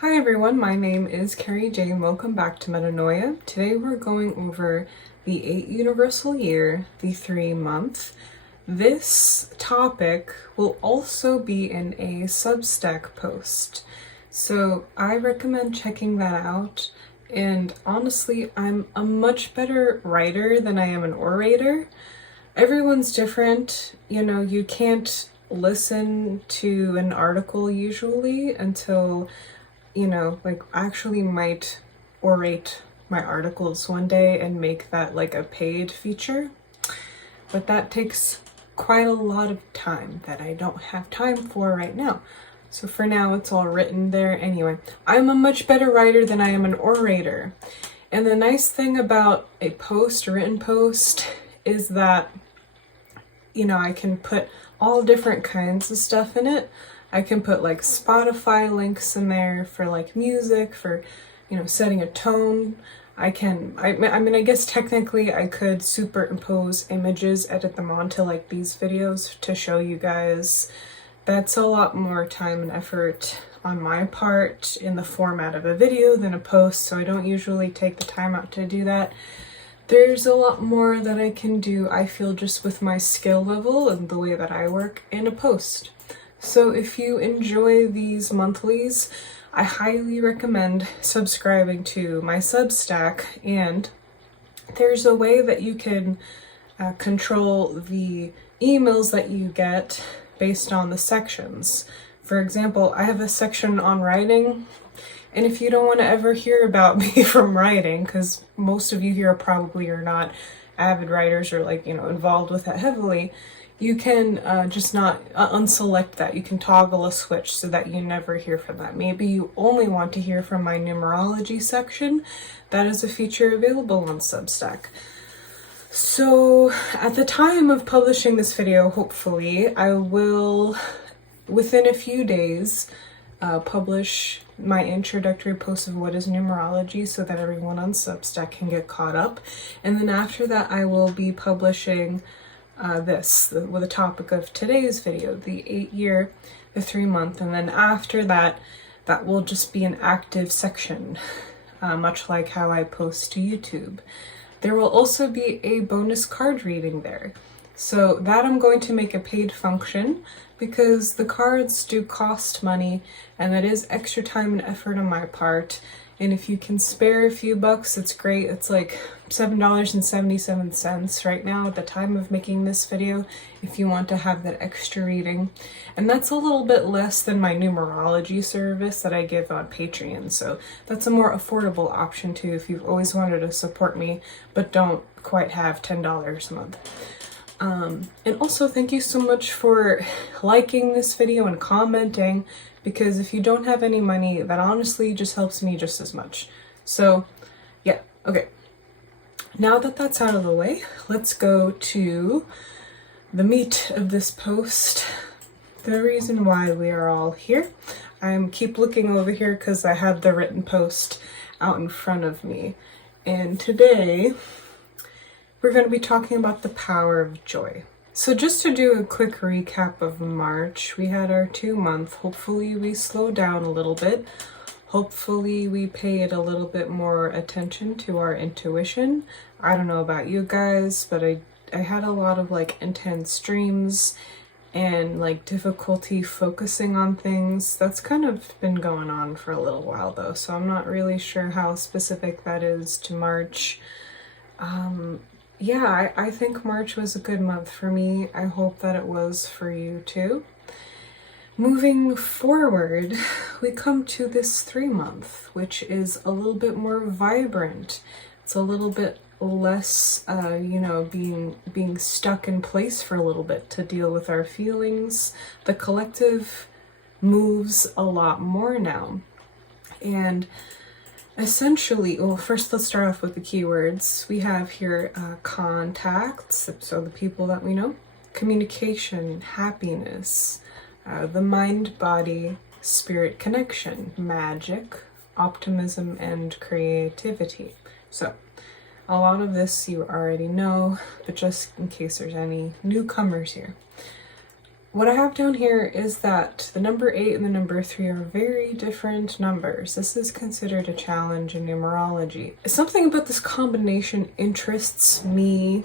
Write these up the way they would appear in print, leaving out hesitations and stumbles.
Hi everyone, my name is Carrie Jane. Welcome back to Metanoia. Today we're going over the 8 universal year, the 3-month. This topic will also be in a Substack post, so I recommend checking that out. And honestly, I'm a much better writer than I am an orator. Everyone's different, you can't listen to an article usually until actually might orate my articles one day and make that like a paid feature. But that takes quite a lot of time that I don't have time for right now. So for now, it's all written there anyway. I'm a much better writer than I am an orator. And the nice thing about a written post, is that, I can put all different kinds of stuff in it. I can put like Spotify links in there for like music, for, setting a tone. I guess technically I could superimpose images, edit them onto like these videos to show you guys. That's a lot more time and effort on my part in the format of a video than a post, so I don't usually take the time out to do that. There's a lot more that I can do, I feel, just with my skill level and the way that I work in a post. So if you enjoy these monthlies, I highly recommend subscribing to my Substack, and there's a way that you can control the emails that you get based on the sections. For example, I have a section on writing, and if you don't want to ever hear about me from writing, because most of you here probably are not avid writers or involved with that heavily, you can just not unselect that. You can toggle a switch so that you never hear from that. Maybe you only want to hear from my numerology section. That is a feature available on Substack. So at the time of publishing this video, hopefully, I will, within a few days, publish my introductory post of what is numerology so that everyone on Substack can get caught up. And then after that, I will be publishing the topic of today's video, the 8-year, the 3-month, and then after that, that will just be an active section, much like how I post to YouTube. There will also be a bonus card reading there. So that I'm going to make a paid function, because the cards do cost money, and that is extra time and effort on my part. And if you can spare a few bucks, it's great. It's like $7.77 right now at the time of making this video, if you want to have that extra reading. And that's a little bit less than my numerology service that I give on Patreon. So that's a more affordable option too, if you've always wanted to support me but don't quite have $10 a month. And also thank you so much for liking this video and commenting, because if you don't have any money, that honestly just helps me just as much. So yeah, okay. Now that that's out of the way, let's go to the meat of this post. The reason why we are all here. I keep looking over here because I have the written post out in front of me. And today, we're going to be talking about the power of joy. So just to do a quick recap of March, we had our 2-month. Hopefully we slow down a little bit. Hopefully we paid a little bit more attention to our intuition. I don't know about you guys, but I had a lot of intense dreams and difficulty focusing on things. That's kind of been going on for a little while though, so I'm not really sure how specific that is to March. Yeah, I think March was a good month for me. I hope that it was for you too. Moving forward, we come to this 3-month, which is a little bit more vibrant. It's a little bit less, being stuck in place for a little bit to deal with our feelings. The collective moves a lot more now. And essentially, well, first let's start off with the keywords. We have here contacts, so the people that we know, communication, happiness, the mind-body spirit connection, magic, optimism, and creativity. So a lot of this you already know, but just in case there's any newcomers here. what I have down here is that the number 8 and the number 3 are very different numbers. This is considered a challenge in numerology. Something about this combination interests me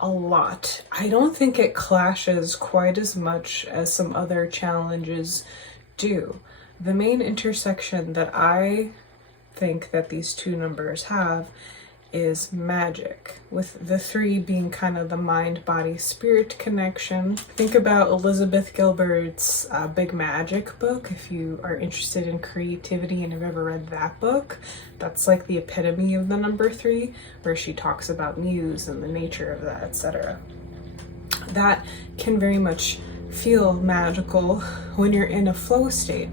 a lot. I don't think it clashes quite as much as some other challenges do. The main intersection that I think that these two numbers have is magic, with the 3 being kind of the mind, body, spirit connection. Think about Elizabeth Gilbert's Big Magic book. If you are interested in creativity and have ever read that book, that's like the epitome of the number 3, where she talks about muse and the nature of that, etc. That can very much feel magical when you're in a flow state.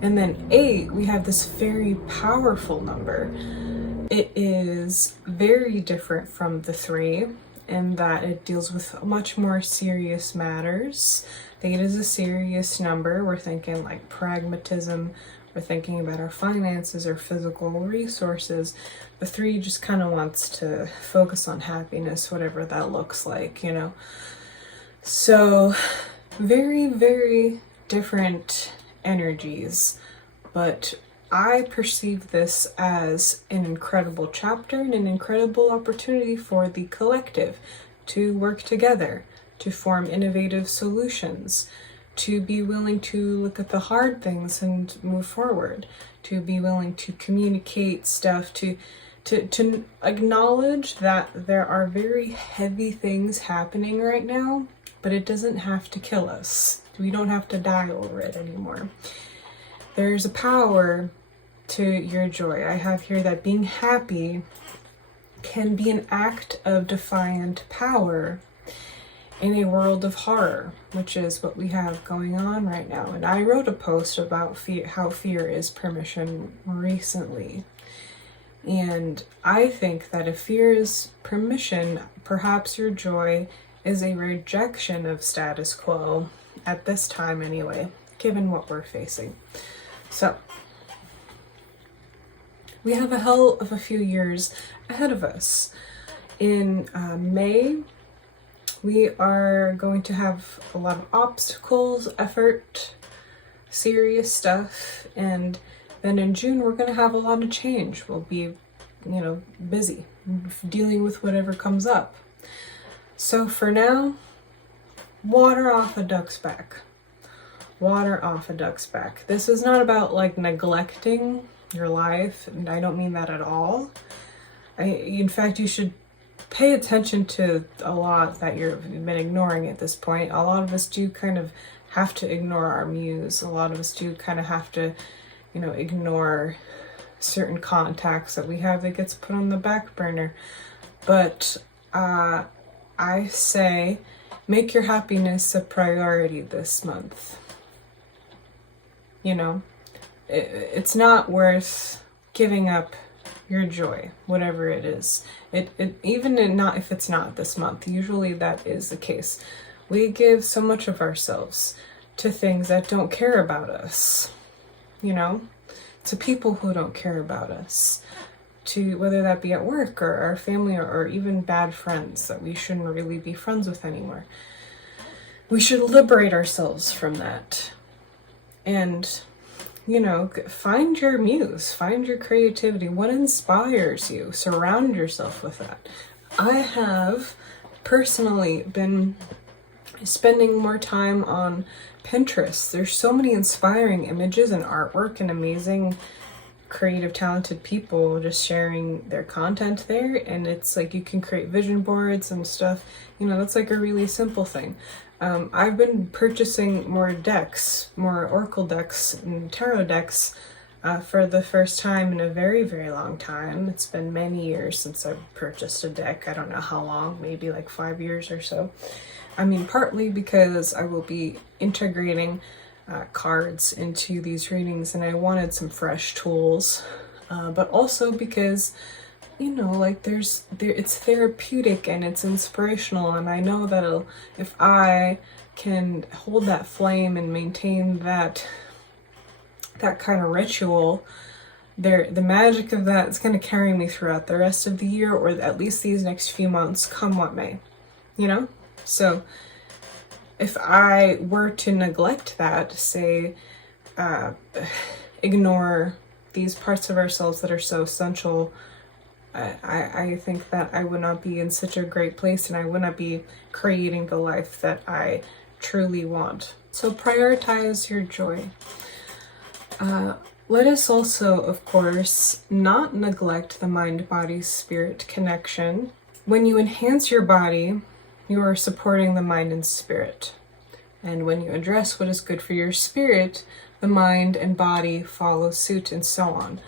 And then 8, we have this very powerful number. It is very different from the 3 in that it deals with much more serious matters. 8 is a serious number. We're thinking like pragmatism. We're thinking about our finances or physical resources. The 3 just kind of wants to focus on happiness, whatever that looks like, you know. So very, very different energies, but I perceive this as an incredible chapter and an incredible opportunity for the collective to work together, to form innovative solutions, to be willing to look at the hard things and move forward, to be willing to communicate stuff, to acknowledge that there are very heavy things happening right now, but it doesn't have to kill us. We don't have to die over it anymore. There's a power to your joy. I have here that being happy can be an act of defiant power in a world of horror, which is what we have going on right now. And I wrote a post about how fear is permission recently. And I think that if fear is permission, perhaps your joy is a rejection of status quo, at this time anyway, given what we're facing. So, we have a hell of a few years ahead of us. In May, we are going to have a lot of obstacles, effort, serious stuff, and then in June, we're going to have a lot of change. We'll be, busy dealing with whatever comes up. So for now, water off a duck's back. Water off a duck's back. This is not about like neglecting your life, and I don't mean that at all. In fact, you should pay attention to a lot that you've been ignoring at this point. A lot of us do kind of have to ignore our muse. A lot of us do kind of have to, ignore certain contacts that we have that gets put on the back burner. But I say, make your happiness a priority this month. It's not worth giving up your joy, whatever it is. If it's not this month, usually that is the case. We give so much of ourselves to things that don't care about us, to people who don't care about us, to whether that be at work or our family or even bad friends that we shouldn't really be friends with anymore. We should liberate ourselves from that. And find your muse, find your creativity. What inspires you? Surround yourself with that. I have personally been spending more time on Pinterest. There's so many inspiring images and artwork and amazing, creative, talented people just sharing their content there. And it's like you can create vision boards and stuff. That's like a really simple thing. I've been purchasing more decks, more oracle decks and tarot decks for the first time in a very, very long time. It's been many years since I've purchased a deck. I don't know how long, maybe like 5 years or so. Partly because I will be integrating cards into these readings and I wanted some fresh tools, but also because it's therapeutic and it's inspirational, and I know that if I can hold that flame and maintain that kind of ritual, the magic of that is going to carry me throughout the rest of the year, or at least these next few months, come what may, So if I were to neglect that, say, ignore these parts of ourselves that are so essential, I think that I would not be in such a great place, and I would not be creating the life that I truly want. So prioritize your joy. Let us also, of course, not neglect the mind-body-spirit connection. When you enhance your body, you are supporting the mind and spirit. And when you address what is good for your spirit, the mind and body follow suit, and so on.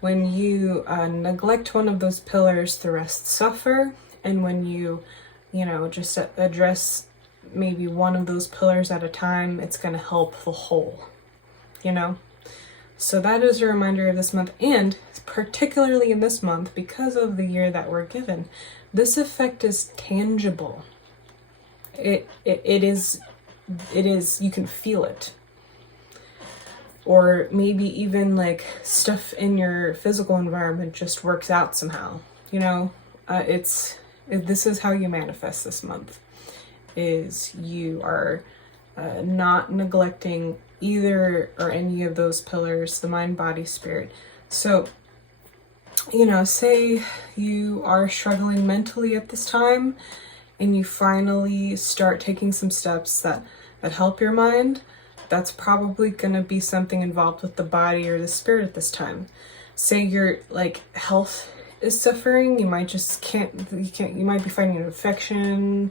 When you neglect one of those pillars, the rest suffer. And when you just address maybe one of those pillars at a time, it's going to help the whole, So that is a reminder of this month, and particularly in this month, because of the year that we're given, this effect is tangible. It is, you can feel it. Or maybe even like stuff in your physical environment just works out somehow. This is how you manifest this month, is you are not neglecting either or any of those pillars, the mind, body, spirit. So, say you are struggling mentally at this time, and you finally start taking some steps that help your mind, that's probably going to be something involved with the body or the spirit at this time. Say your health is suffering, you might you might be fighting an infection,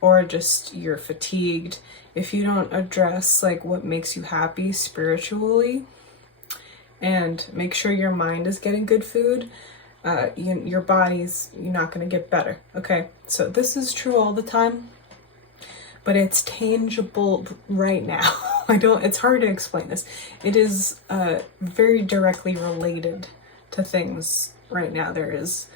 or just you're fatigued. If you don't address what makes you happy spiritually, and make sure your mind is getting good food, your body's not going to get better. Okay, so this is true all the time, but it's tangible right now. It's hard to explain this. It is very directly related to things right now. There is,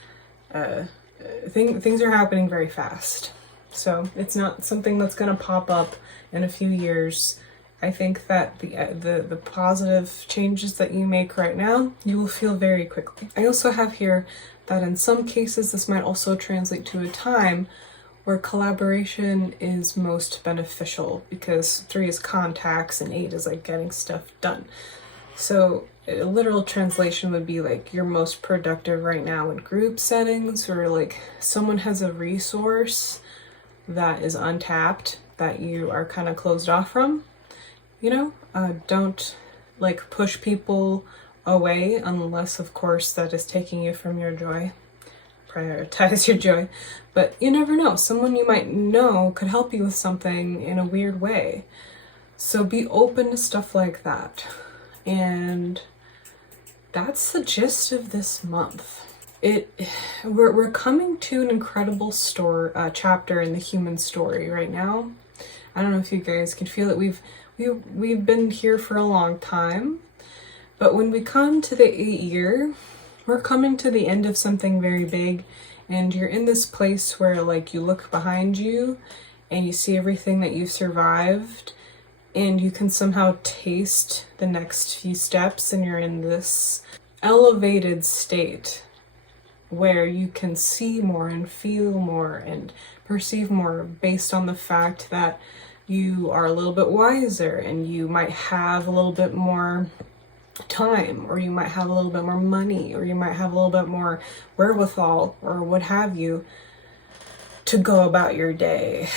things are happening very fast. So it's not something that's going to pop up in a few years. I think that the positive changes that you make right now, you will feel very quickly. I also have here that in some cases, this might also translate to a time where collaboration is most beneficial, because 3 is contacts and 8 is getting stuff done. So a literal translation would be you're most productive right now in group settings, or someone has a resource that is untapped that you are kind of closed off from. Don't push people away unless, of course, that is taking you from your joy. Prioritize your joy. But you never know. Someone you might know could help you with something in a weird way. So be open to stuff like that. And that's the gist of this month. We're coming to an incredible chapter in the human story right now. I don't know if you guys can feel it. We've been here for a long time, but when we come to the 8 year, we're coming to the end of something very big, and you're in this place where you look behind you and you see everything that you've survived, and you can somehow taste the next few steps, and you're in this elevated state where you can see more and feel more and perceive more based on the fact that you are a little bit wiser, and you might have a little bit more time, or you might have a little bit more money, or you might have a little bit more wherewithal, or what have you, to go about your day.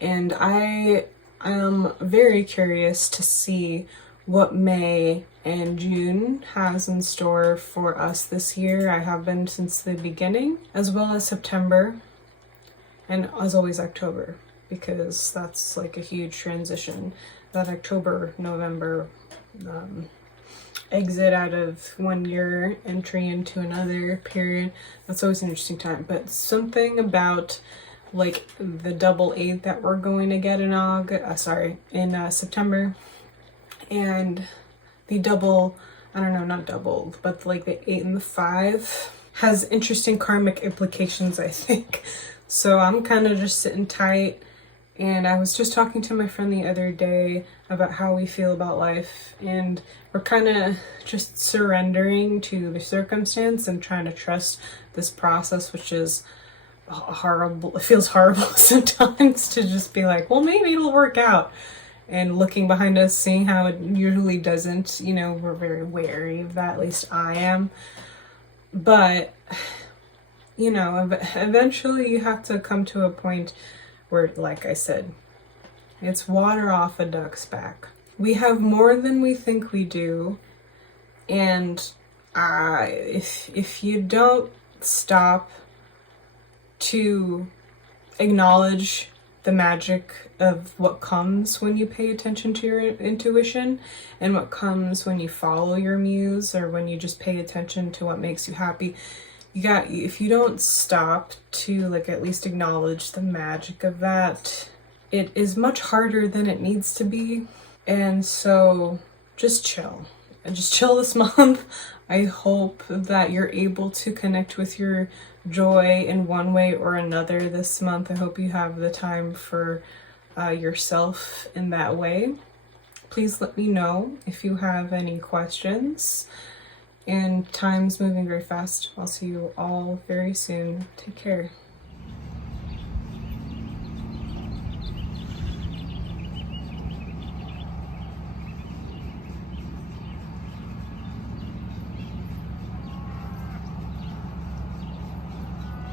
And I am very curious to see what May and June has in store for us this year. I have been since the beginning, as well as September, and as always October, because that's a huge transition. That October, November exit out of 1 year, entry into another period. That's always an interesting time. But something about the double 8 that we're going to get in September, and the double, I don't know, not double, but the 8 and the 5 has interesting karmic implications, I think. So I'm kind of just sitting tight. And I was just talking to my friend the other day about how we feel about life, and we're kind of just surrendering to the circumstance and trying to trust this process, which is horrible. It feels horrible sometimes to just be like, well, maybe it'll work out. And looking behind us, seeing how it usually doesn't, you know, we're very wary of that, at least I am. But, you know, eventually you have to come to a point where, like I said, it's water off a duck's back. We have more than we think we do. And if you don't stop to acknowledge the magic of what comes when you pay attention to your intuition and what comes when you follow your muse or when you just pay attention to what makes you happy, if you don't stop to like at least acknowledge the magic of that, it is much harder than it needs to be. And so just chill. And just chill this month. I hope that you're able to connect with your joy in one way or another this month. I hope you have the time for yourself in that way. Please let me know if you have any questions. And time's moving very fast. I'll see you all very soon. Take care.